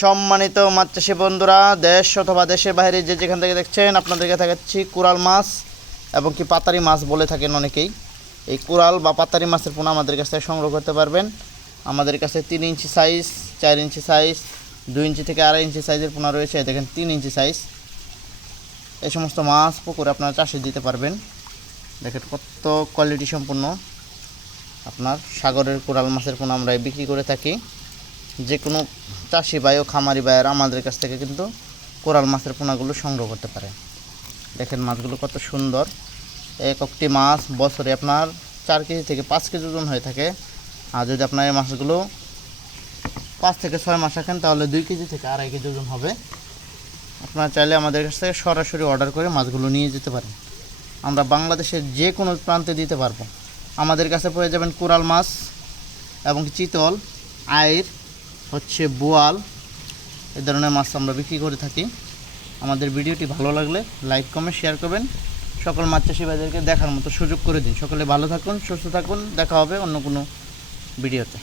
সম্মানিত মাছ চাষি বন্ধুরা, দেশ অথবা দেশের বাইরে যে যেখান থেকে দেখছেন, আপনাদেরকে দেখাচ্ছি কুরাল মাছ এবং কি পাতারি মাছ বলে থাকেন অনেকেই। এই কুরাল বা পাতারি মাছের পোনা আমাদের কাছ থেকে সংগ্রহ করতে পারবেন। আমাদের কাছে তিন ইঞ্চি সাইজ চার ইঞ্চি সাইজ দুই ইঞ্চি থেকে আড়াই ইঞ্চি সাইজের পোনা রয়েছে। দেখেন, তিন ইঞ্চি সাইজ এই সমস্ত মাছ পুকুরে আপনারা চাষে দিতে পারবেন। দেখেন কত কোয়ালিটি সম্পূর্ণ। আপনার সাগরের কোরাল মাছের পোনা আমরা বিক্রি করে থাকি। যে কোনো চাষি ভাই ও খামারি ভাইয়েরা আমাদের কাছ থেকে কিন্তু কোরাল মাছের পোনাগুলো সংগ্রহ করতে পারে। দেখেন মাছগুলো কত সুন্দর। এক একটি মাছ বছরে আপনার চার কেজি থেকে পাঁচ কেজি ওজন হয়ে থাকে। আর যদি আপনার এই মাছগুলো পাঁচ থেকে ছয় মাস রাখেন, তাহলে দুই কেজি থেকে আড়াই কেজি ওজন হবে। আপনারা চাইলে আমাদের কাছ থেকে সরাসরি অর্ডার করে মাছগুলো নিয়ে যেতে পারেন। আমরা বাংলাদেশের যে কোনো প্রান্তে দিতে পারব। আমাদের কাছে পেয়ে যাবেন কোরাল মাছ এবং চিতল, আইর হচ্ছে বোয়াল। এ ধরনের মাছ আমরা বিক্রি করে থাকি। আমাদের ভিডিওটি ভালো লাগলে লাইক, কমেন্ট শেয়ার করবেন। সকল মাছ চাষি ভাইদেরকে দেখার মতো সুযোগ করে দিন। সকলে ভালো থাকুন, সুস্থ থাকুন। দেখা হবে অন্য কোনো ভিডিওতে।